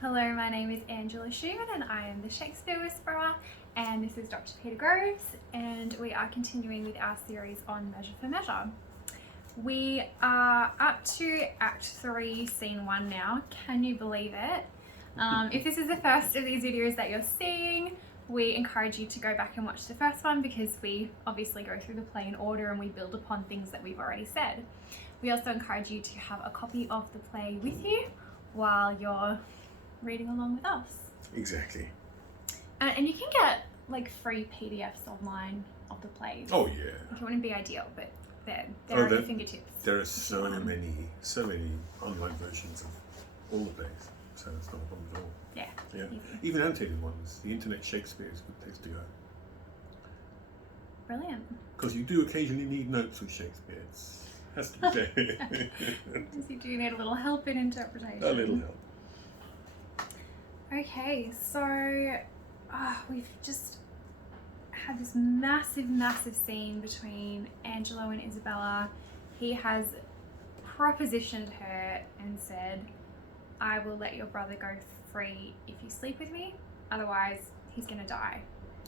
Hello, my name is Angelo and I am the Shakespeare Whisperer, and this is Dr. Peter Groves, and we are continuing with our series on Measure for Measure. We are up to Act 3, Scene 1 now. Can you believe it? If this is the first of these videos that you're seeing, we encourage you to go back and watch the first one because we obviously go through the play in order and we build upon things that we've already said. We also encourage you to have a copy of the play with you while you're reading along with us. Exactly. And you can get like free PDFs online of the plays. Oh yeah. It wouldn't be ideal, but they're at your fingertips. There are so many online versions of all the plays, so it's not a problem at all. Yeah. Yeah. Easy. Even annotated ones. The internet Shakespeare is a good place to go. Brilliant. Because you do occasionally need notes with Shakespeare. It has to be said. Because you do need a little help in interpretation. A little help. Okay, so we've just had this massive scene between Angelo and Isabella. He has propositioned her and said, I will let your brother go free if you sleep with me, otherwise he's gonna die.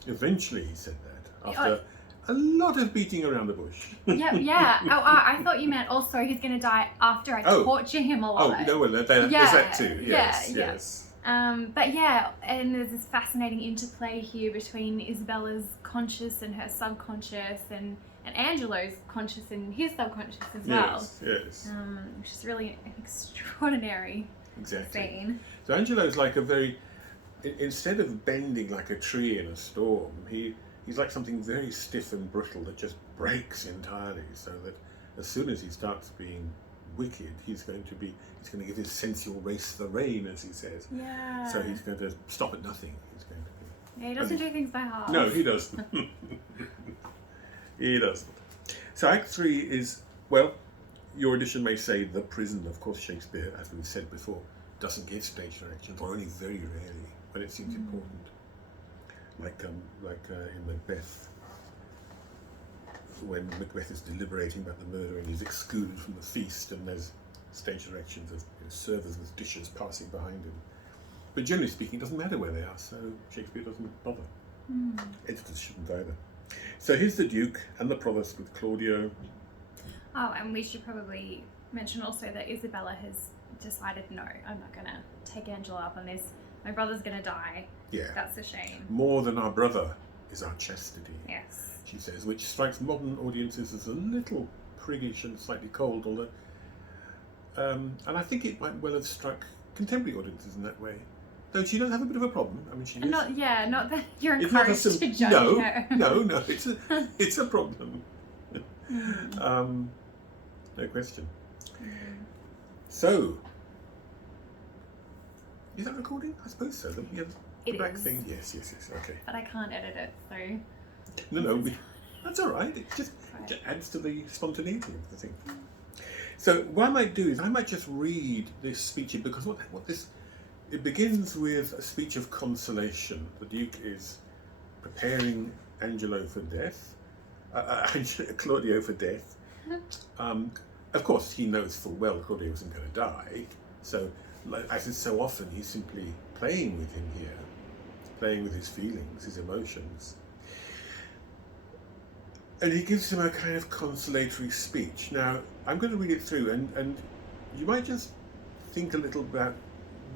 Eventually he said that, after a lot of beating around the bush. Yeah. Oh, I thought you meant also he's gonna die after I torture him a lot. Oh, no, well, there's that too. Yes, yeah. yes. But yeah, and there's this fascinating interplay here between Isabella's conscious and her subconscious, and Angelo's conscious and his subconscious as well. Yes. Which is really an extraordinary scene. So Angelo's like instead of bending like a tree in a storm, he's like something very stiff and brittle that just breaks entirely, so that as soon as he starts being wicked, he's going to give his sensual race the rein, as he says. Yeah. So he's going to stop at nothing. He's going to be. Yeah, he doesn't do things by half. No, he doesn't. He doesn't. So Act 3 is, well, your edition may say the prison. Of course, Shakespeare, as we've said before, doesn't give stage directions, or only very rarely when it seems important. Like in Macbeth, when Macbeth is deliberating about the murder and he's excluded from the feast, and there's stage directions of servers with dishes passing behind him. But generally speaking, it doesn't matter where they are, so Shakespeare doesn't bother. Editors shouldn't either. So here's the Duke and the Provost with Claudio. Oh, and we should probably mention also that Isabella has decided, no, I'm not going to take Angelo up on this. My brother's going to die. Yeah. That's a shame. More than our brother is our chastity. Yes. She says, which strikes modern audiences as a little priggish and slightly cold, although, and I think it might well have struck contemporary audiences in that way. Though she does have a bit of a problem. I mean, she is. Not that you're encouraged to judge her. No, it's a problem. No question. So, is that recording? I suppose so. The back thing. Yes. Okay. But I can't edit it, so. No, that's all right. It just adds to the spontaneity of the thing. So what I might do is I might just read this speech, because it begins with a speech of consolation. The Duke is preparing Angelo for death, Claudio for death. Of course, he knows full well Claudio isn't going to die. So, as is so often, he's simply playing with him here, playing with his feelings, his emotions. And he gives him a kind of consolatory speech. Now, I'm going to read it through, and you might just think a little about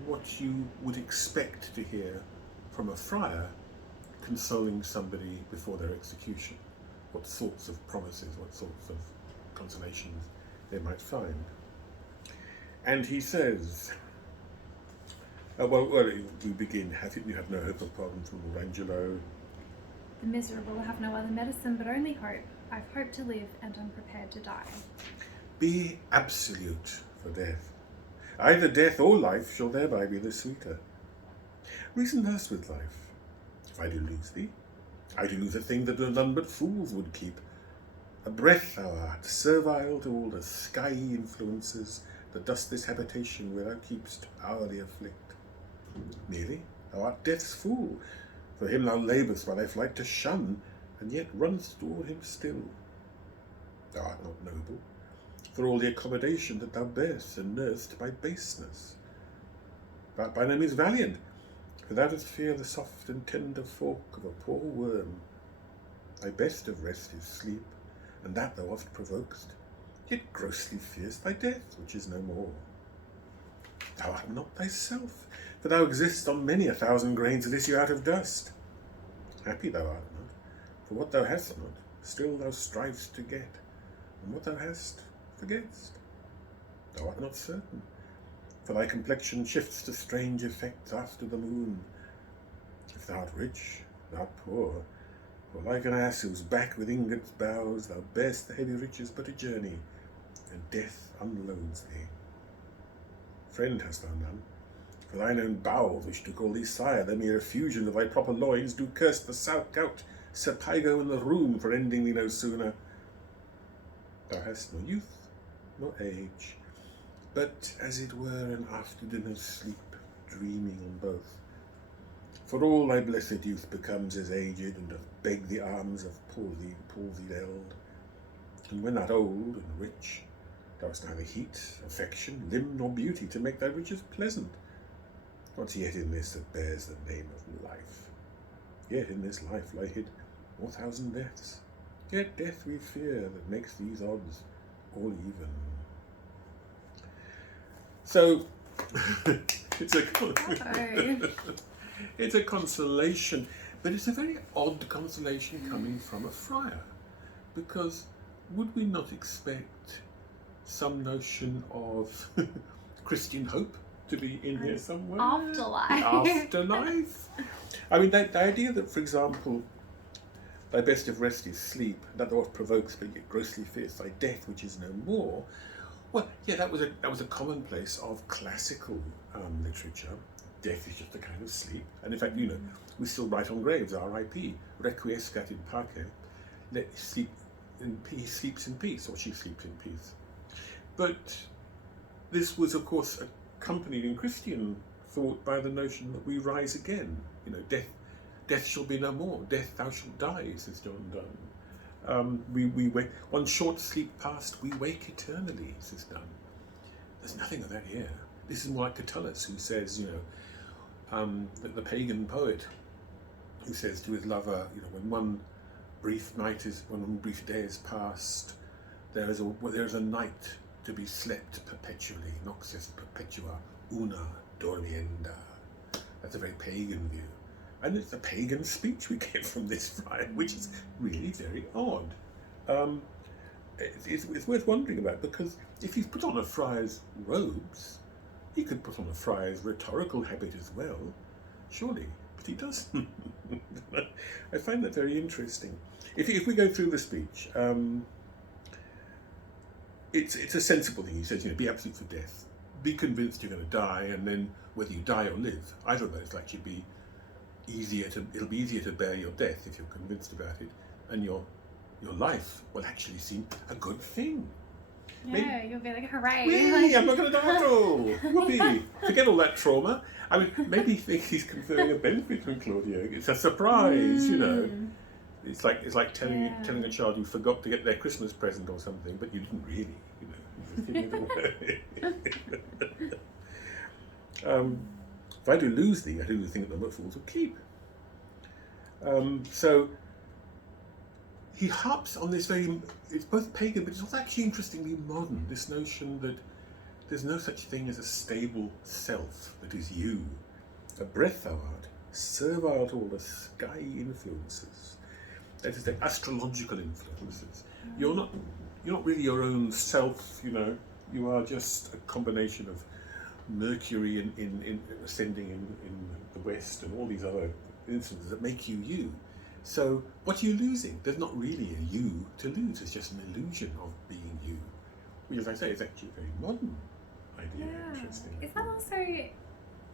what you would expect to hear from a friar consoling somebody before their execution. What sorts of promises, what sorts of consolations they might find. And he says, we begin, you have no hope of pardon from Lord Angelo. The miserable have no other medicine but only hope. I've hope to live and I'm prepared to die. Be absolute for death. Either death or life shall thereby be the sweeter. Reason thus with life. If I do lose thee, I do lose a thing that none but fools would keep. A breath thou art, servile to all the skyey influences that dost this habitation where thou keep'st hourly afflict. Merely, thou art death's fool. For him thou labour'st by thy flight to shun, and yet runn'st toward him still. Thou art not noble, for all the accommodation that thou bear'st and nursed by baseness. but by no means valiant, for thou dost fear the soft and tender fork of a poor worm. Thy best of rest is sleep, and that thou oft provokest, yet grossly fear'st thy death, which is no more. Thou art not thyself, for thou existst on many 1,000 grains of issue out of dust. Happy thou art not, for what thou hast not, still thou strivest to get, and what thou hast, forgettest. Thou art not certain, for thy complexion shifts to strange effects after the moon. If thou art rich, thou art poor, for like an ass whose back with ingots bows, thou bear'st the heavy riches but a journey, and death unloads thee. Friend hast thou none, for thine own bowels, which to call thee sire, the mere effusion of thy proper loins, do curse the south gout, serpigo in the room, for ending thee no sooner. Thou hast no youth, nor age, but as it were an after-dinner sleep, dreaming on both. For all thy blessed youth becomes as aged, and doth beg the arms of palsied eld. And when thou art old and rich, thou hast neither heat, affection, limb, nor beauty to make thy riches pleasant. What's yet in this that bears the name of life? Yet in this life lie hid 1,000 deaths. Yet death we fear that makes these odds all even. So, it's a consolation, but it's a very odd consolation coming from a friar, because would we not expect some notion of Christian hope to be in here somewhere? Afterlife. I mean, the idea that, for example, thy best of rest is sleep, that thou oft provokes, but yet grossly fear'st thy death, which is no more. Well, yeah, that was a commonplace of classical literature. Death is just a kind of sleep, and in fact, you know, we still write on graves, R.I.P. Requiescat in pace. Let sleep in peace. He sleeps in peace, or she sleeps in peace. But this was, of course, accompanied in Christian thought by the notion that we rise again. You know, death shall be no more. Death, thou shalt die, says John Donne. We wake. One short sleep past, we wake eternally, says Donne. There's nothing of that here. This is more like Catullus, who says, you know, the pagan poet, who says to his lover, you know, when one brief day is past, there is a night to be slept perpetually, nox est perpetua una dormienda. That's a very pagan view. And it's a pagan speech we get from this friar, which is really very odd. It's worth wondering about, because if he's put on a friar's robes, he could put on a friar's rhetorical habit as well, surely, but he doesn't. I find that very interesting. If we go through the speech, it's a sensible thing. He says, you know, be absolute for death, be convinced you're going to die, and then whether you die or live, either of those will actually be it'll be easier to bear your death if you're convinced about it, and your life will actually seem a good thing. Yeah, you'll be like, hooray! Whee, I'm not going to die at all. Whoopee! Forget all that trauma. I mean, maybe he thinks he's conferring a benefit on Claudio. It's a surprise, you know. It's like telling a child you forgot to get their Christmas present or something, but you didn't really, you know. You just giving it away. If I do lose thee, I do the thing that the fools will keep. So he harps on this it's both pagan, but it's also actually interestingly modern, this notion that there's no such thing as a stable self that is you. A breath thou art, servile to all the sky influences. That is, the astrological influences. You're not really your own self, you know. You are just a combination of Mercury in ascending in the west and all these other instances that make you you. So what are you losing? There's not really a you to lose. It's just an illusion of being you, which, as I say, is actually a very modern idea. Yeah. Interesting. Is that also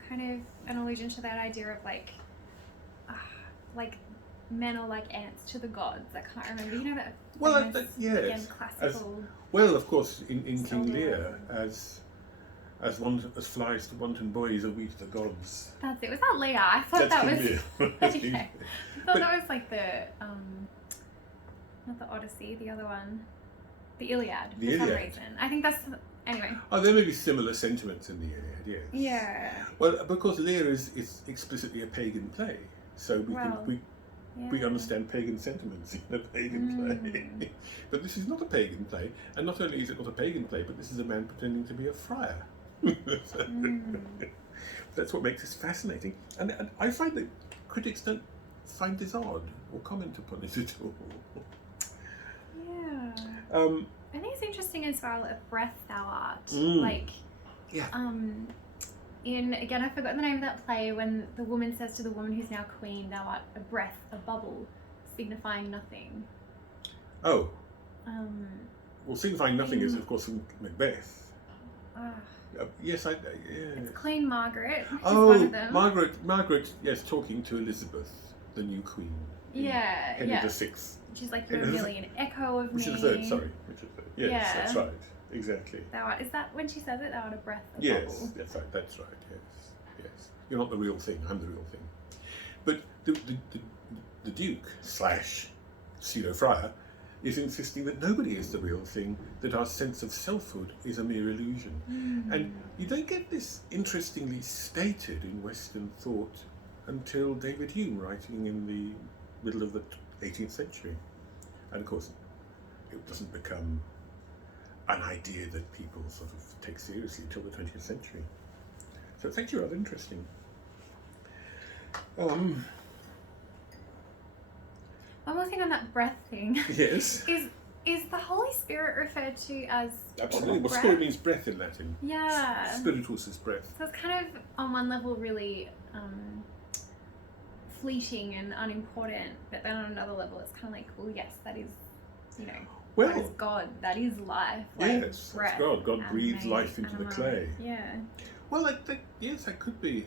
kind of an allusion to that idea of like men are like ants to the gods? I can't remember. You know that? Well, yes. Again, classical. Well, of course, in King Lear, as flies to wanton boys are we to the gods. That's it. Was that Lear? I thought that was. Lear. Okay. I thought that was like the not the Odyssey, the other one, the Iliad. For some reason, I think that's Anyway. Oh, there may be similar sentiments in the Iliad, yes. Yeah. Well, because Lear is explicitly a pagan play, so we understand pagan sentiments in a pagan play. But this is not a pagan play, and not only is it not a pagan play, but this is a man pretending to be a friar. That's what makes this fascinating. And I find that critics don't find this odd or comment upon it at all. Yeah. I think it's interesting as well, a breath thou art. Like, yeah. Again, I've forgotten the name of that play, when the woman says to the woman who's now queen, thou art a breath, a bubble, signifying nothing. Oh. Well, signifying nothing is, of course, from Macbeth. Yes, yeah. It's Queen Margaret. One of them. Margaret, yes, talking to Elizabeth, the new queen. Yeah, Henry VI. She's like, you're merely an echo of me. Richard III, sorry. Richard III. Yes, that's right. Exactly. Is that when she says it? Thou art a breath, a yes, bubble. Yes, that's right. Yes. You're not the real thing. I'm the real thing. But the Duke / pseudo friar is insisting that nobody is the real thing, that our sense of selfhood is a mere illusion. And you don't get this interestingly stated in Western thought until David Hume, writing in the middle of the 18th century. And of course, it doesn't become an idea that people sort of take seriously till the 20th century. So it's actually rather interesting. One more thing on that breath thing. Yes. Is the Holy Spirit referred to as absolutely? Well, breath? spirit means breath in Latin. Yeah. Spiritus is breath. So it's kind of, on one level, really fleeting and unimportant, but then on another level, it's kind of like, well, yes, that is, that is God, that is life. Like, yes, that's God. God breathes life into the clay. Yeah. Well, yes, that could be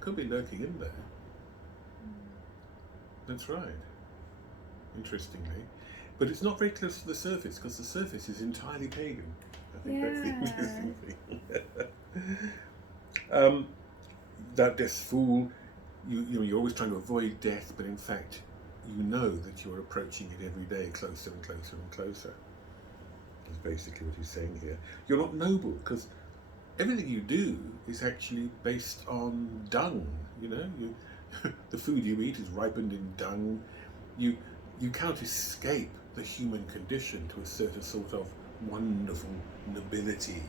lurking in there. That's right. Interestingly, but it's not very close to the surface, because the surface is entirely pagan. I think that's the interesting thing. That death's fool. You're always trying to avoid death, but in fact, you know that you're approaching it every day, closer and closer and closer. That's basically what he's saying here. You're not noble, because everything you do is actually based on dung. The food you eat is ripened in dung. You can't escape the human condition to assert a sort of wonderful nobility.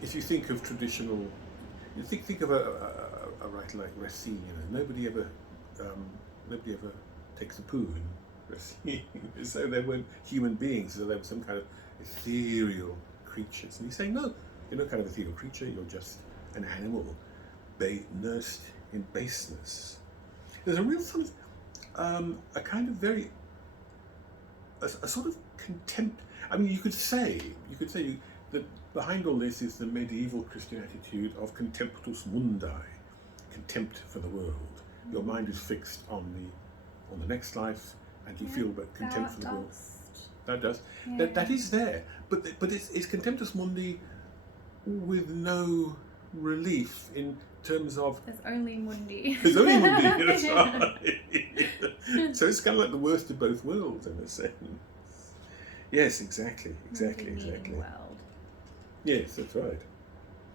If you think of traditional, think of a writer like Racine. Nobody ever takes a poo in Racine. So they weren't human beings. So they were some kind of ethereal creatures. And he's saying, no, you're not kind of ethereal creature. You're just an animal, nursed in baseness. There's a real sort of a kind of very a sort of contempt. I mean, you could say that behind all this is the medieval Christian attitude of contemptus mundi, contempt for the world. Your mind is fixed on the next life, and you feel but contempt for the world. That does. Yeah. That is there, but it's contemptus mundi with no relief in terms of. There's only mundi. There's only mundi. That's right. So it's kind of like the worst of both worlds in a sense. Yes, exactly. World. Yes, that's right.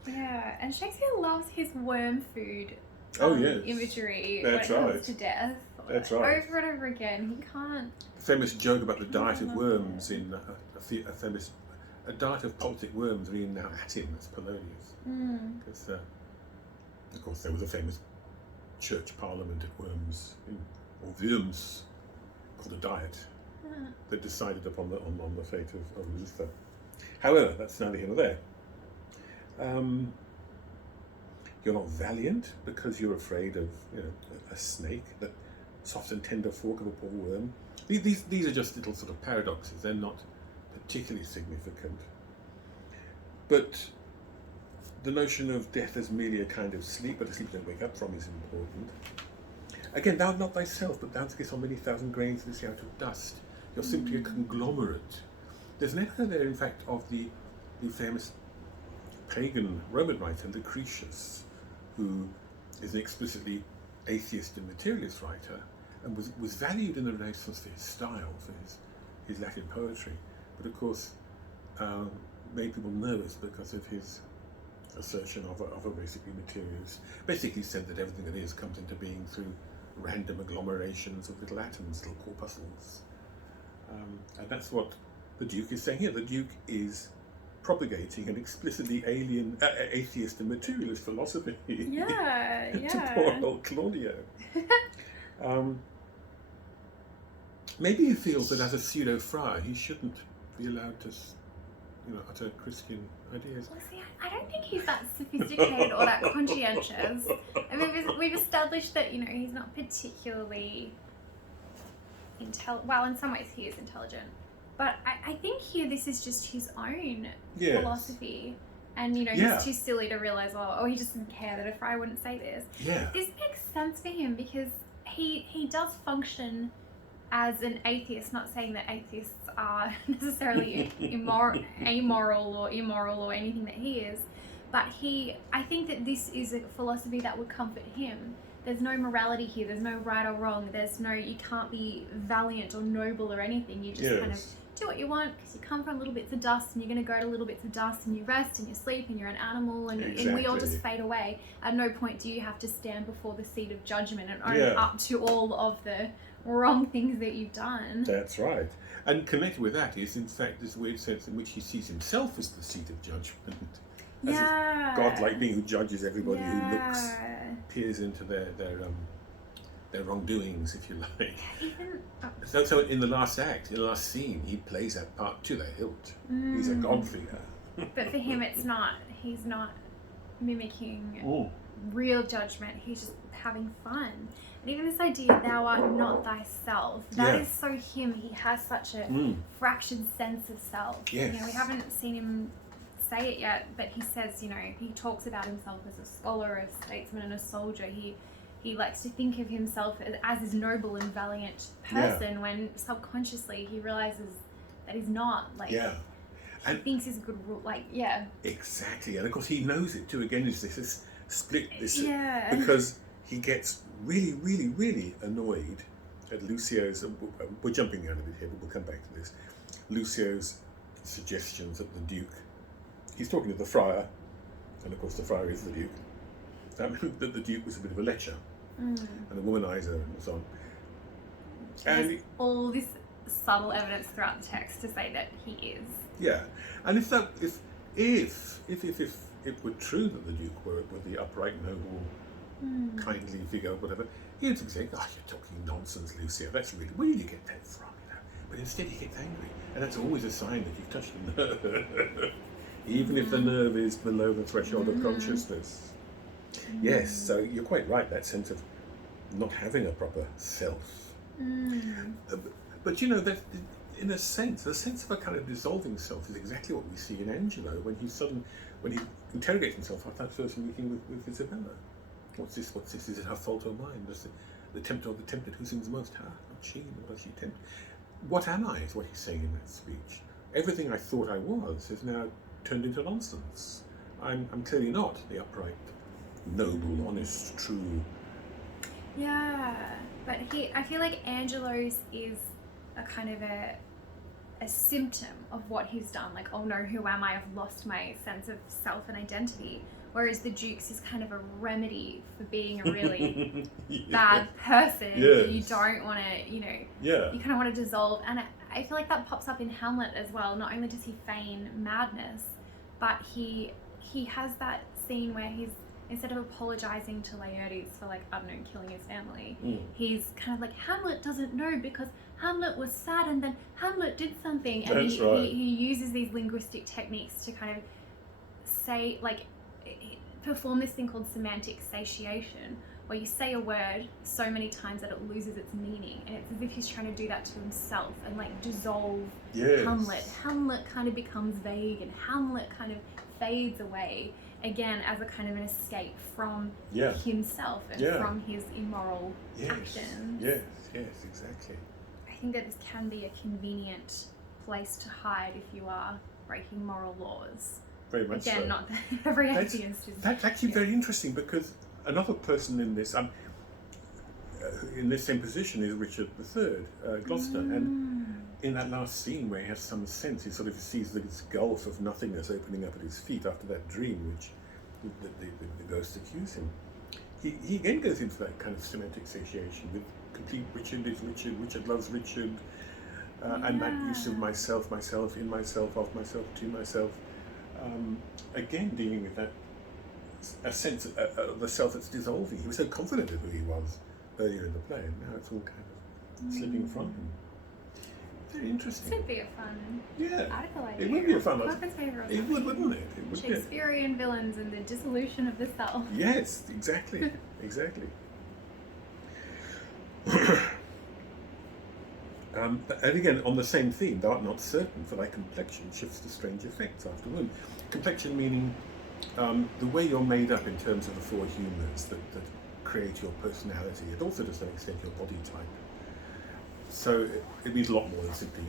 Yeah, and Shakespeare loves his worm food imagery that's when it comes to death. That's right. Over and over again. He can't. The famous joke about the diet of worms in a diet of Baltic worms being now at him as Polonius. Because, of course, there was a famous church parliament at Worms, or Worms, called a diet, that decided upon the fate of Luther. However, that's neither here nor there. You're not valiant because you're afraid of a snake, that soft and tender fork of a poor worm. These are just little sort of paradoxes. They're not particularly significant. But the notion of death as merely a kind of sleep, but a sleep you don't wake up from, is important. Again, thou art not thyself, but thou gets on many thousand grains of this out of dust. You're simply a conglomerate. There's an echo there, in fact, of the famous pagan Roman writer Lucretius, who is an explicitly atheist and materialist writer, and was valued in the Renaissance for his style, for his Latin poetry. But of course, made people nervous because of his assertion of a basically materialist. Basically said that everything that is comes into being through random agglomerations of little atoms, little corpuscles. And that's what the Duke is saying here. The Duke is propagating an explicitly alien, atheist and materialist philosophy to poor old Claudio. Maybe he feels that as a pseudo-friar he shouldn't be allowed to, utter Christian ideas. Well, see, I don't think he's that sophisticated or that conscientious. I mean, we've established that, he's not particularly well, in some ways he is intelligent. But I think here this is just his own philosophy. And, he's too silly to realise, he just doesn't care that a friar wouldn't say this. Yeah. This makes sense for him because he does function as an atheist, not saying that atheists are necessarily amoral or immoral or anything that he is, but I think that this is a philosophy that would comfort him. There's no morality here, there's no right or wrong, you can't be valiant or noble or anything, you just kind of do what you want because you come from little bits of dust and you're going to go to little bits of dust and you rest and you sleep and you're an animal and we all just fade away. At no point do you have to stand before the seat of judgment and own up to all of the wrong things that you've done. That's right. And connected with that is, in fact, this weird sense in which he sees himself as the seat of judgment. As a godlike being who judges everybody who peers into their wrongdoings, if you like. So in the last act, in the last scene, he plays that part to the hilt. He's a god figure. But for him, he's not mimicking real judgment. He's just having fun. And even this idea, thou art not thyself, that is so him. He has such a fractured sense of self. Yes. We haven't seen him say it yet, but he says, he talks about himself as a scholar, a statesman, and a soldier. He likes to think of himself as his noble and valiant person when subconsciously he realizes that he's not. He thinks he's a good rule. Exactly. And of course he knows it too. Again, is this split because he gets really, really, really annoyed at Lucio's. We're jumping around a bit here, but we'll come back to this. Lucio's suggestions that the Duke. He's talking to the friar, and of course the friar is the Duke. That the Duke was a bit of a lecher and a womanizer and so on. And there's all this subtle evidence throughout the text to say that he is. Yeah, and if it were true that the Duke were the upright, noble, kindly figure, whatever, he would say, "Oh, you're talking nonsense, Lucio. That's really where did you get that from?" But instead, he gets angry, and that's always a sign that you've touched a nerve, even if the nerve is below the threshold of consciousness. Yes, so you're quite right, that sense of not having a proper self. But that in a sense, the sense of a kind of dissolving self is exactly what we see in Angelo when he interrogates himself after that first meeting with Isabella. What's this? Is it her fault or mine? Does the tempter or the tempted, who sins most? Not she, nor does she tempt. What am I, is what he's saying in that speech. Everything I thought I was has now turned into nonsense. I'm clearly not the upright, noble, honest, true. Yeah, but I feel like Angelo's is a kind of a symptom of what he's done. Like, oh no, who am I? I've lost my sense of self and identity. Whereas the Duke's is kind of a remedy for being a really bad person. That you don't want to, you kind of want to dissolve. And I feel like that pops up in Hamlet as well. Not only does he feign madness, but he has that scene where he's, instead of apologizing to Laertes for, killing his family, he's kind of like, Hamlet doesn't know because Hamlet was sad and then Hamlet did something. And he uses these linguistic techniques to kind of say, perform this thing called semantic satiation, where you say a word so many times that it loses its meaning. And it's as if he's trying to do that to himself and dissolve Hamlet. Hamlet kind of becomes vague and Hamlet kind of fades away. Again, as a kind of an escape from himself and from his immoral actions. Yes, exactly. I think that this can be a convenient place to hide if you are breaking moral laws. Very much Again, so. not that every atheist is... That's actually very interesting because another person in this, in this same position is Richard III, Gloucester, and in that last scene where he has some sense, he sort of sees this gulf of nothingness opening up at his feet after that dream which the ghosts accuse him. He again goes into that kind of semantic satiation with complete Richard is Richard, Richard loves Richard, and that use of myself, in myself, of myself, to myself. Again, dealing with that a sense of the self that's dissolving. He was so confident of who he was earlier in the play, and now it's all kind of slipping from him. Very interesting. This would be a fun article idea. It would be a fun Conference paper. It would, wouldn't it? It would. Shakespearean villains and the dissolution of the self. Yes, exactly, exactly. And again, on the same theme, thou art not certain, for thy complexion shifts to strange effects after wound. Complexion meaning the way you're made up in terms of the four humours that create your personality, and also to some extent your body type. So it means a lot more than simply,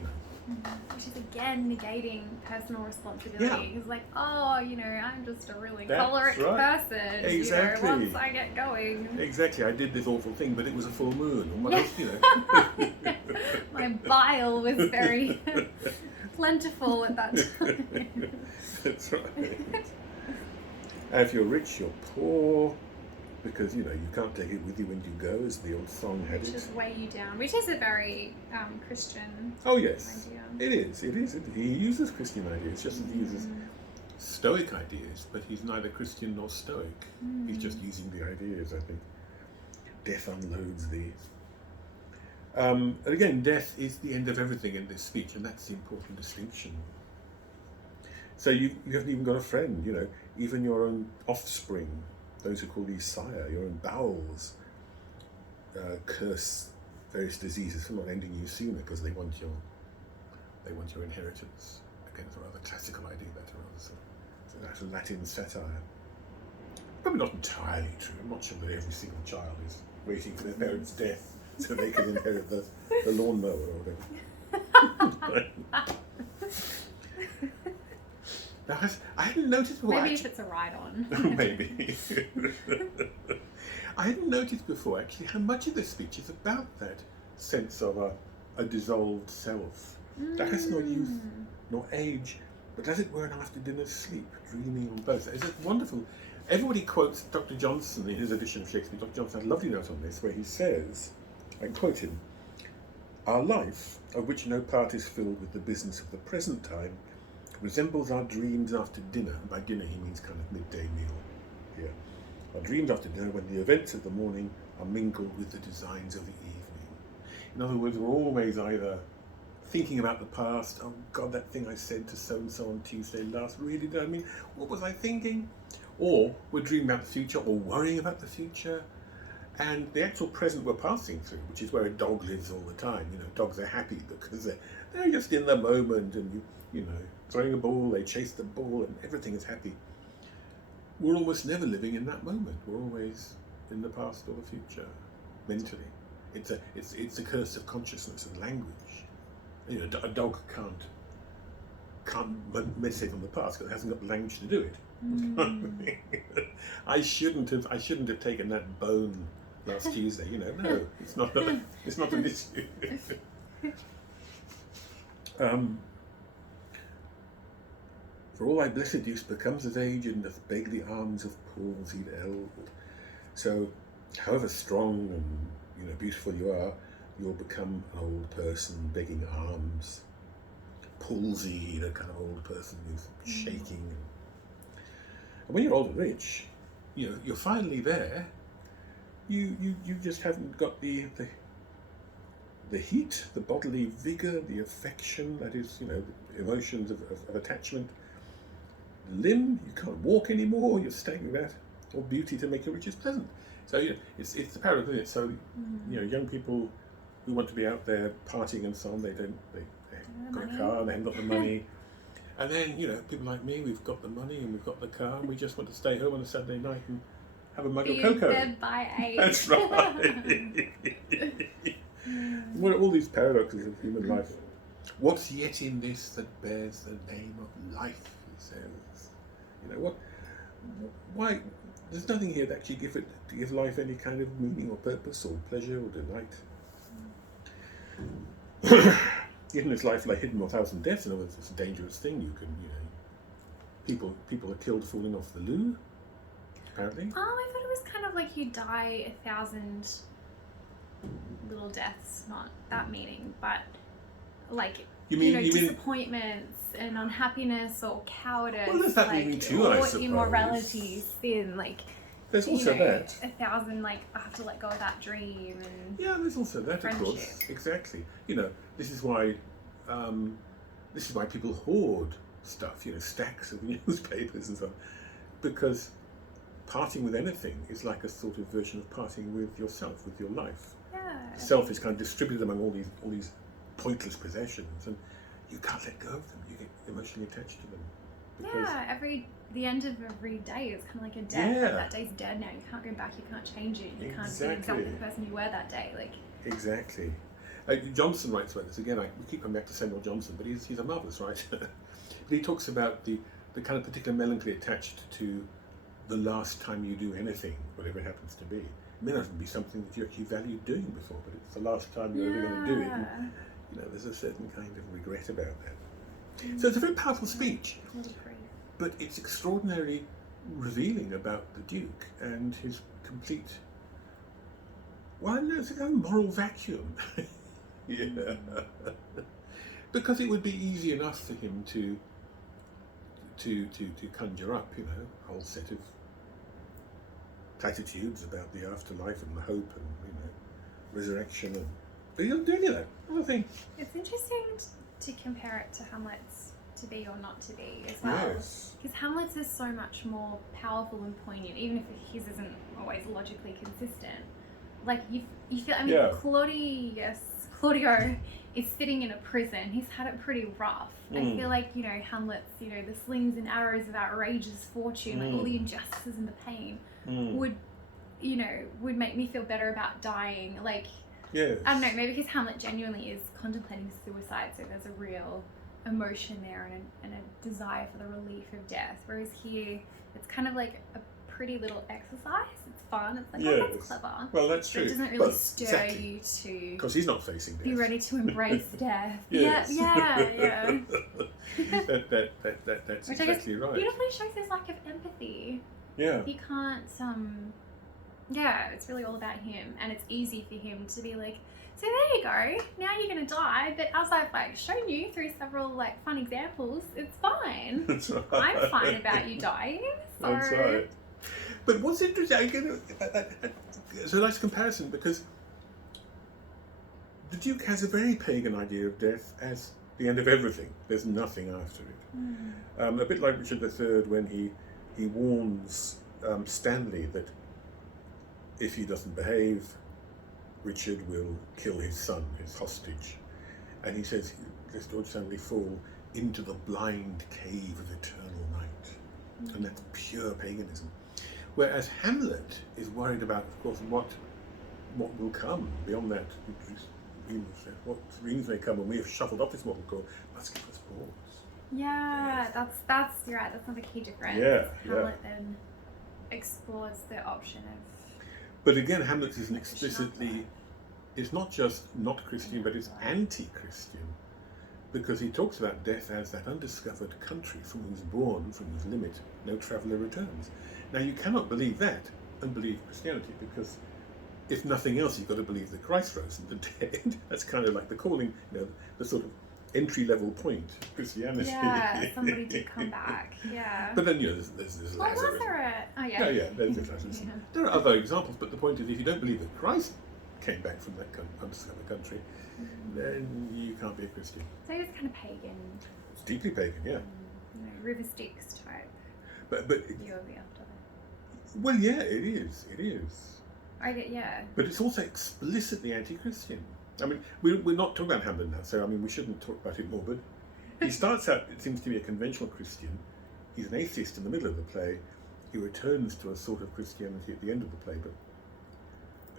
Which is again negating personal responsibility. It's like, I'm just a really choleric person. Exactly. Once I get going. Exactly. I did this awful thing, but it was a full moon. And what else, My bile was very plentiful at that time. That's right. And if you're rich, you're poor, because you can't take it with you when you go, as the old song had it. Just weigh you down, which is a very Christian. Oh yes, idea. It is. He uses Christian ideas, just as he uses Stoic ideas, but he's neither Christian nor Stoic. He's just using the ideas, I think. Death unloads these. And again, death is the end of everything in this speech, and that's the important distinction. So you haven't even got a friend, even your own offspring, those who call these sire, your own bowels, curse various diseases for not ending you sooner because they want your inheritance. Again, it's a rather classical idea, so that's a Latin satire. Probably not entirely true. I'm not sure that every single child is waiting for their parents' death so they can inherit the lawnmower or whatever. Now, I hadn't noticed before. Maybe if it's a ride-on. Maybe. I hadn't noticed before, actually, how much of this speech is about that sense of a dissolved self. That has no youth, nor age, but as it were an after-dinner sleep, dreaming on both. It's wonderful. Everybody quotes Dr. Johnson in his edition of Shakespeare. Dr. Johnson had a lovely note on this where he says, I quote him, "Our life, of which no part is filled with the business of the present time, resembles our dreams after dinner." And by dinner he means kind of midday meal here. Our dreams after dinner when the events of the morning are mingled with the designs of the evening. In other words, we're always either thinking about the past, oh God, that thing I said to so-and-so on Tuesday last, really did I mean, what was I thinking? Or we're dreaming about the future or worrying about the future. And the actual present we're passing through, which is where a dog lives all the time. Dogs are happy because they're just in the moment, and throwing a ball, they chase the ball, and everything is happy. We're almost never living in that moment. We're always in the past or the future, mentally. It's a curse of consciousness and language. A dog can't meditate on the past because it hasn't got the language to do it. I shouldn't have taken that bone last Tuesday. No, it's not an issue. For all thy blessed use becomes as age and doth beg the arms of palsied eld. So, however strong and beautiful you are, you'll become an old person begging alms. Palsied, a kind of old person who's shaking. And when you're old and rich, you're finally there. You just haven't got the heat, the bodily vigour, the affection, that is, the emotions of attachment. Limb, you can't walk anymore, you're staying without all beauty to make your riches pleasant. So it's the paradox, isn't it? So young people who want to be out there partying and so on, they've got a car, they haven't got the money. And then, people like me, we've got the money and we've got the car, and we just want to stay home on a Saturday night and have a mug of cocoa. Be in bed by 8. That's right. What are all these paradoxes of human life? What's yet in this that bears the name of life, he says. Why There's nothing here that actually give life any kind of meaning or purpose or pleasure or delight. Even as life lay hidden 1,000 deaths, in other words, it's a dangerous thing. You can, people are killed falling off the loo, apparently. Oh, I thought it was kind of like you die 1,000 little deaths, not that meaning, but like You mean disappointments and unhappiness or cowardice. Well, there's that like, meaning too, or I suppose. immorality, sin, like. There's also that. 1,000, like, I have to let go of that dream. And Yeah, there's also that, friendship. of course. Exactly. This is why people hoard stuff. Stacks of newspapers and so on, because parting with anything is like a sort of version of parting with yourself, with your life. Yeah. Self is kind of distributed among all these pointless possessions, and you can't let go of them. You get emotionally attached to them. Yeah, the end of every day is kind of like a death. Yeah. Like that day's dead now. You can't go back. You can't change it. You can't be exactly the person you were that day. Like. Exactly. Johnson writes about this again. We keep coming back to Samuel Johnson, but he's a marvelous writer. But he talks about the kind of particular melancholy attached to the last time you do anything, whatever it happens to be. It may not even be something that you actually valued doing before, but it's the last time you're ever going to do it. And, there's a certain kind of regret about that. So it's a very powerful speech, but it's extraordinarily revealing about the Duke and his complete, it's a kind of moral vacuum. Yeah. Because it would be easy enough for him to conjure up, a whole set of platitudes about the afterlife and the hope and, resurrection. But he doesn't do any of that. I think It's interesting to compare it to Hamlet's To Be or Not to Be as well. Yes. Because Hamlet's is so much more powerful and poignant, even if his isn't always logically consistent. Like, you feel, Claudio is sitting in a prison. He's had it pretty rough. I feel like, Hamlet's, the slings and arrows of outrageous fortune, like all the injustices and the pain would make me feel better about dying. Like, yes. I don't know, maybe because Hamlet genuinely is contemplating suicide, so there's a real emotion there and a desire for the relief of death. Whereas here, it's kind of like a pretty little exercise. It's fun. It's like, oh, that's clever. Well, that's But true. it doesn't really stir you to Because he's not facing death. be ready to embrace death. Yes. Yeah. That's Which exactly I guess right. beautifully shows his lack of empathy. Yeah. He can't, it's really all about him, and it's easy for him to be like, so there you go, now you're gonna die, but as I've shown you through several fun examples, it's fine. That's right. I'm fine about you dying. So That's right. But what's interesting, it's a nice comparison, because the Duke has a very pagan idea of death as the end of everything. There's nothing after it. A bit like Richard III when he warns Stanley that if he doesn't behave, Richard will kill his son, his hostage. And he says, lest Lord Stanley fall into the blind cave of eternal night. And that's pure paganism. Whereas Hamlet is worried about, of course, what will come beyond that. What dreams may come when we have shuffled off this mortal coil must give us pause. yeah, that's you're right. That's not the key difference. Hamlet then explores the option of. But again, Hamlet isn't explicitly. It's not just not Christian, but it's anti-Christian, because he talks about death as that undiscovered country from whose bourne, from whose limit, no traveller returns. Now, you cannot believe that and believe Christianity, because if nothing else, you've got to believe that Christ rose from the dead. That's kind of like the calling, the sort of entry-level point of Christianity. Yeah, somebody did come back. Yeah. But then, there's Lazarus. Oh, yeah. There's Lazarus. Yeah. There are other examples, but the point is, if you don't believe that Christ came back from that undiscovered country, then you can't be a Christian. So he was kind of pagan. It's deeply pagan, yeah. River Styx type. But view of the afterlife. Well, yeah, it is. Yeah. But it's also explicitly anti-Christian. I mean, we're not talking about Hamlet now, so we shouldn't talk about it more. But he starts out, it seems to be a conventional Christian. He's an atheist in the middle of the play. He returns to a sort of Christianity at the end of the play. But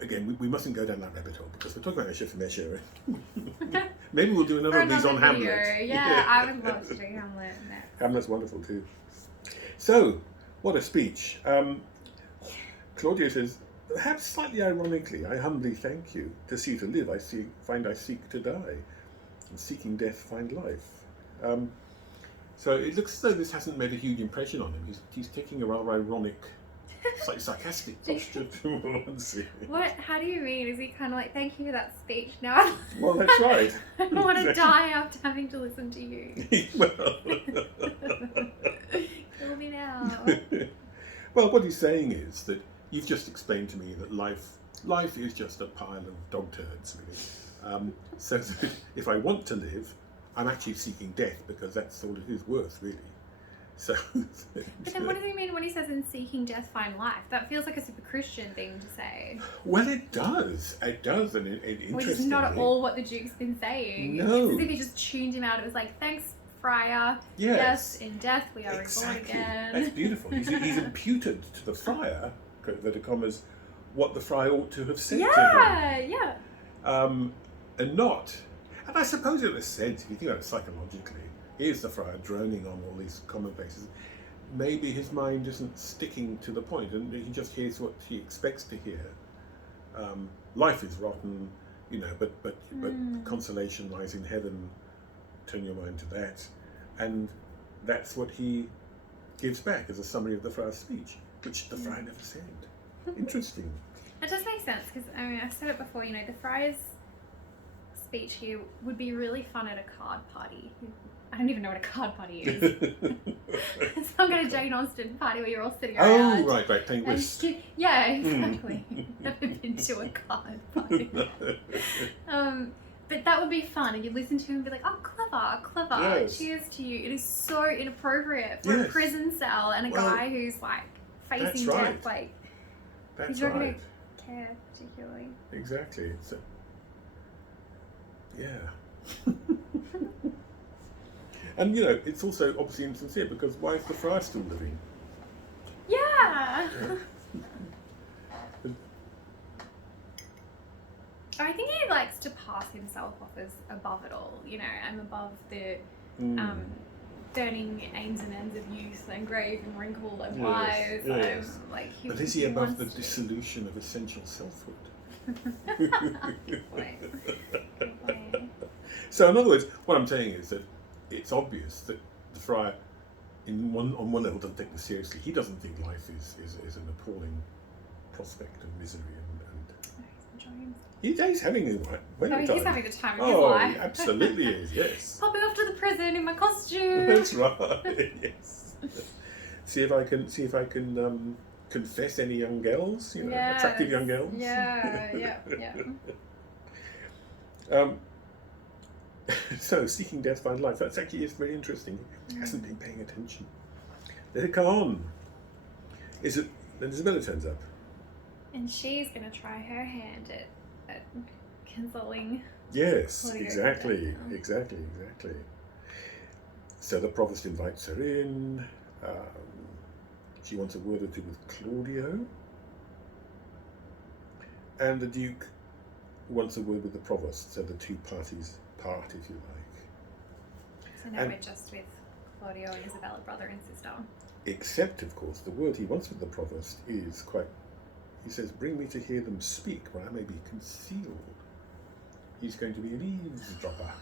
again, we mustn't go down that rabbit hole, because we're talking about Measure for Measure. Maybe we'll do another of these on video. Hamlet. Yeah, I would love to do Hamlet next. Hamlet's wonderful too. So, what a speech. Claudio says, perhaps slightly ironically, I humbly thank you. To see to live, I seek to die. And seeking death, find life. So it looks as though this hasn't made a huge impression on him. He's taking a rather ironic, slightly sarcastic posture towards it. What? How do you mean? Is he kind of like, thank you for that speech? Now Well, that's right. I don't want to die after having to listen to you. Well, Kill me now. well, what he's saying is that you've just explained to me that life is just a pile of dog turds, really. So that if I want to live, I'm actually seeking death because that's all it is worth, really. So. But then what does he mean when he says in seeking death find life? That feels like a super Christian thing to say. Well, it does. It does, and interestingly. Which is not at all what the Duke's been saying. No. It's as if he just tuned him out. It was like, thanks, Friar. Yes. In death we are reborn again. That's beautiful. He's imputed to the friar, inverted commas, what the friar ought to have said to him. Yeah. And not. And I suppose in a sense, if you think about it psychologically, here's the friar droning on all these commonplaces. Maybe his mind isn't sticking to the point, and he just hears what he expects to hear. Life is rotten, but consolation lies in heaven. Turn your mind to that, and that's what he gives back as a summary of the friar's speech, which the friar never said. Interesting. It does make sense because I've said it before. The friar's speech here would be really fun at a card party. I don't even know what a card party is. It's some kind of Jane Austen party where you're all sitting around. Oh, right, playing whist. Yeah, exactly. Never been to a card party. But that would be fun, and you'd listen to him and be like, oh, clever, Yes. cheers to you. It is so inappropriate for a prison cell and a guy who's like facing death, like he's not going to care particularly. Exactly. So, yeah. And it's also obviously insincere because why is the friar still living? Yeah. I think he likes to pass himself off as above it all. I'm above the burning aims and ends of youth and grave and wrinkled and wise. Yes. But is he above the wants to- dissolution of essential selfhood? Good point. So in other words, what I'm saying is that it's obvious that the friar, on one level, doesn't take this seriously. He doesn't think life is an appalling prospect of misery He's having a time. He's having the time of his life. He absolutely is, yes. Popping off to the prison in my costume. That's right, yes. See if I can confess any young girls, attractive young girls. Yeah. So, seeking death, find life. That's actually is very interesting. He hasn't been paying attention. Let it come on. Then Isabella turns up. And she's going to try her hand at consoling. Yes, Claudio. exactly. So the provost invites her in. She wants a word or two with Claudio. And the Duke wants a word with the provost, so the two parties part, if you like. So now we're just with Claudio and Isabella, brother and sister. Except, of course, the word he wants with the provost is quite... He says, bring me to hear them speak, where I may be concealed. He's going to be an eavesdropper.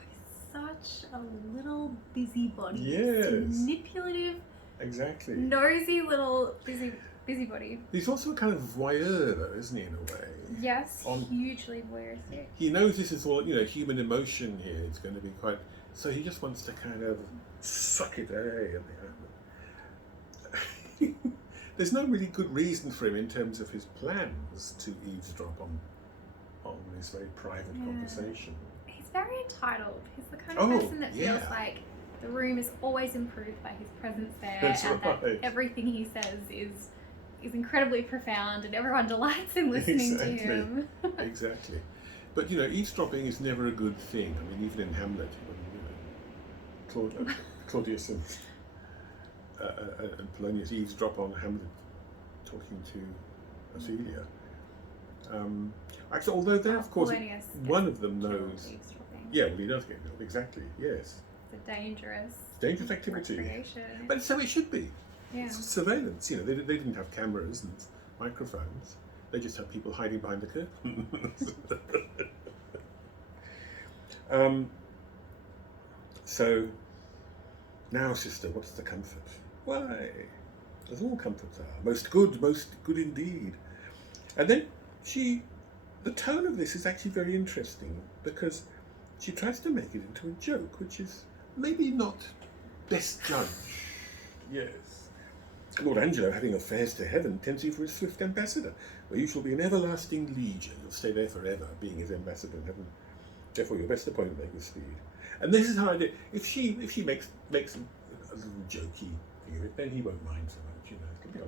Such a little busybody. Yes. Manipulative. Exactly. Nosy little busybody. He's also a kind of voyeur, though, isn't he, in a way? Yes, hugely voyeuristic. He knows this is all, human emotion here. It's going to be quite... So he just wants to kind of suck it, There's no really good reason for him in terms of his plans to eavesdrop on this very private conversation. He's very entitled. He's the kind of person that feels like the room is always improved by his presence there. That's and right. that everything he says is incredibly profound and everyone delights in listening to him. Exactly. But, eavesdropping is never a good thing. I mean, even in Hamlet, when, Claudius and Polonius eavesdrop on Hamlet talking to Ophelia. Actually, although there, of course, one of them knows. Yeah, well, he does get killed. Exactly. Yes. It's a dangerous activity. recreation. But so it should be. Yeah. It's surveillance. They didn't have cameras and microphones. They just have people hiding behind the curtains. So, now, sister, what's the comfort? Why, as all comforts are, most good indeed. And then the tone of this is actually very interesting, because she tries to make it into a joke, which is maybe not best judged. Yes. Lord Angelo, having affairs to heaven, tempts you for his swift ambassador, where you shall be an everlasting legion. You'll stay there forever, being his ambassador in heaven. Therefore, your best appointment make with speed. And this is how I do. If she makes a little jokey thing of it, then he won't mind so much. It'll be all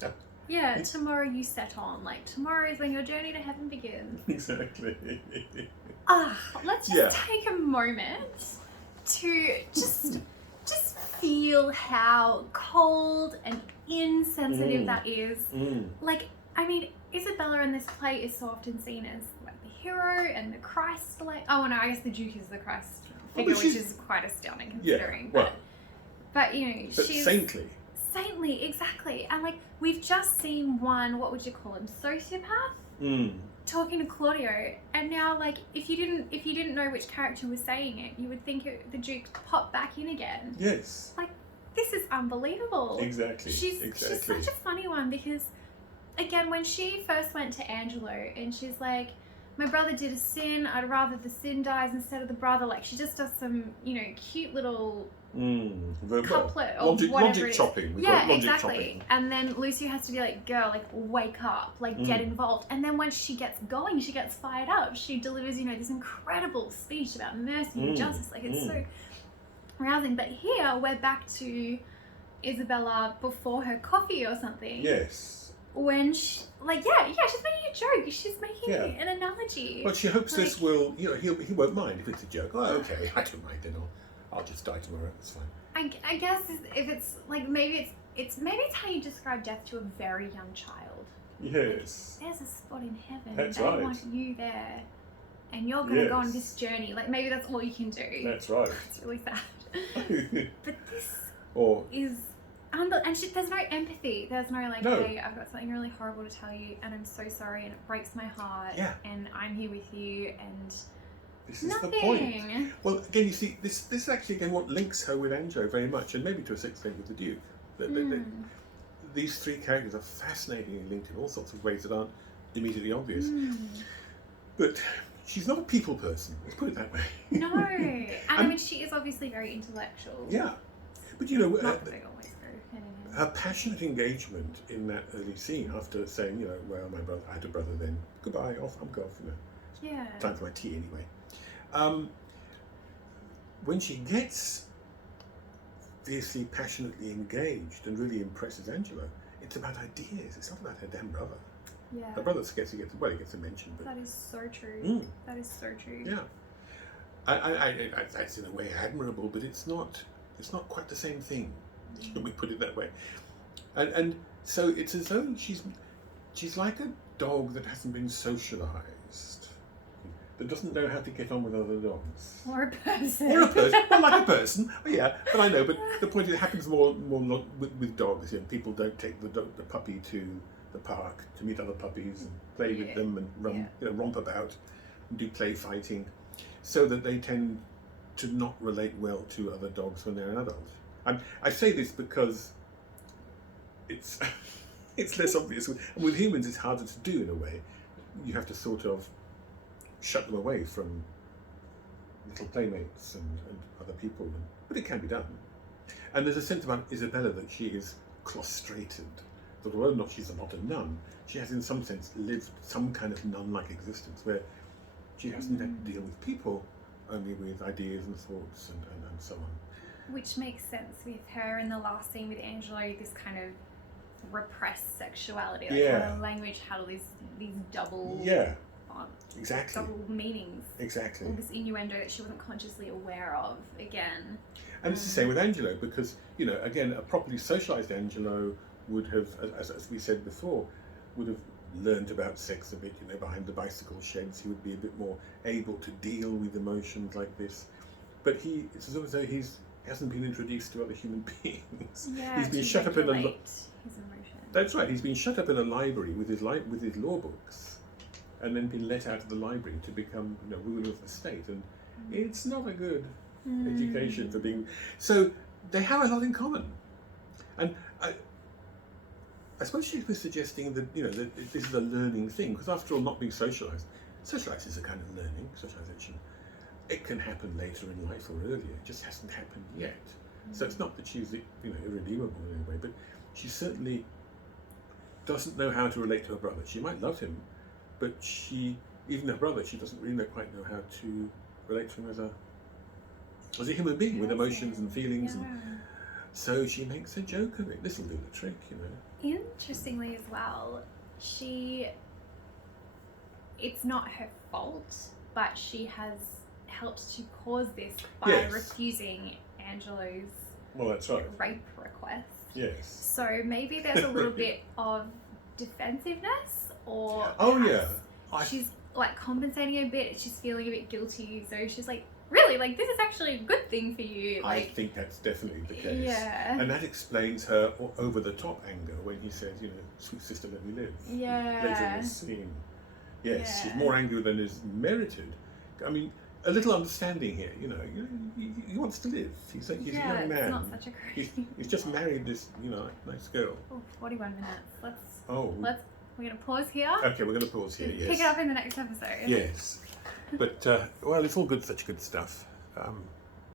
right. Yeah, tomorrow you set on. Like, tomorrow is when your journey to heaven begins. Exactly. Let's just take a moment to just feel how cold and insensitive that is. Like, I mean, Isabella in this play is so often seen as like the hero and the Christ, like, oh no, I guess the Duke is the Christ figure, which is quite astounding considering. Yeah, but but she's saintly, exactly. And like, we've just seen one, what would you call him, sociopath, talking to Claudio, and now like, if you didn't know which character was saying it, you would think the Duke popped back in again. Yes. Like, this is unbelievable. Exactly. She's such a funny one, because again, when she first went to Angelo and she's like, my brother did a sin, I'd rather the sin dies instead of the brother. Like, she just does some, cute little couplet or whatever logic chopping. Yeah, exactly. Chopping. And then Lucy has to be like, girl, like, wake up, like, get involved. And then once she gets going, she gets fired up. She delivers, this incredible speech about mercy and justice. Like, it's so rousing. But here, we're back to Isabella before her coffee or something. Yes. When she's making a joke. She's making an analogy. But she hopes this will, he won't mind if it's a joke. Oh, okay, I don't mind, I'll just die tomorrow. It's fine. I guess if it's like, maybe it's how you describe death to a very young child. Yes. Like, there's a spot in heaven. That's they right. want you there, and you're going to go on this journey. Like, maybe that's all you can do. That's right. It's really sad. But this is. And there's no empathy. There's no like, hey, I've got something really horrible to tell you, and I'm so sorry, and it breaks my heart. Yeah. And I'm here with you, and this is the point. Well, again, you see, this is actually again what links her with Angelo very much, and maybe to a extent with the Duke. These three characters are fascinatingly linked in all sorts of ways that aren't immediately obvious. But she's not a people person. Let's put it that way. No, and I mean, she is obviously very intellectual. Yeah, but her passionate engagement in that early scene, after saying, well, I had a brother then, goodbye, I'm off, Yeah. Time for my tea anyway. When she gets fiercely, passionately engaged and really impresses Angelo, it's about ideas. It's not about her damn brother. Yeah. Her brother gets a mention, but that is so true. That is so true. Yeah. That's in a way admirable, but it's not quite the same thing. We put it that way, and so it's as though she's like a dog that hasn't been socialized, that doesn't know how to get on with other dogs. Or a person. Well, like a person. Oh, yeah, but I know. But the point is, it happens more with dogs. People don't take the puppy to the park to meet other puppies and play with them and romp about and do play fighting, so that they tend to not relate well to other dogs when they're an adult. I say this because it's less obvious. With humans, it's harder to do in a way. You have to sort of shut them away from little playmates and other people, but it can be done. And there's a sense about Isabella that she is claustrated. That although she's not a nun, she has in some sense lived some kind of nun-like existence where she hasn't had to deal with people, only with ideas and thoughts and so on. Which makes sense with her in the last scene with Angelo, this kind of repressed sexuality, like how the language had all these double exactly double meanings. Exactly. All this innuendo that she wasn't consciously aware of again. And it's the same with Angelo, because, again, a properly socialized Angelo would have, as we said before, would have learned about sex a bit, behind the bicycle sheds. He would be a bit more able to deal with emotions like this. But it's as though he hasn't been introduced to other human beings. Yeah, he's been shut up in a his emotions. That's right. He's been shut up in a library with his law books, and then been let out of the library to become, ruler of the state. And it's not a good education for being. So they have a lot in common, and I suppose she was suggesting that that this is a learning thing, because after all, not being socialised is a kind of learning, socialisation. It can happen later in life or earlier. It just hasn't happened yet. So it's not that she's irredeemable in any way, but she certainly doesn't know how to relate to her brother. She might love him, but even her brother, she doesn't really quite know how to relate to him as a human being with emotions and feelings. Yeah. And so she makes a joke of it. This will do the trick, Interestingly as well, it's not her fault, but she has helped to cause this by refusing Angelo's that's right. rape request. Yes. So maybe there's a little bit of defensiveness, or she's like compensating a bit. She's feeling a bit guilty, so she's like, really, like, this is actually a good thing for you. I think that's definitely the case. Yeah. And that explains her over-the-top anger when he says, sweet sister, let me live. Yeah. Later in this scene. Yes, she's more angry than is merited. I mean, a little understanding here, he wants to live. He's a young man. It's not such a great... He's just married this, nice girl. Oh, 41 minutes. We're going to pause here. Okay, we're going to pause here, yes. Pick it up in the next episode. Yes. But, it's all good, such good stuff.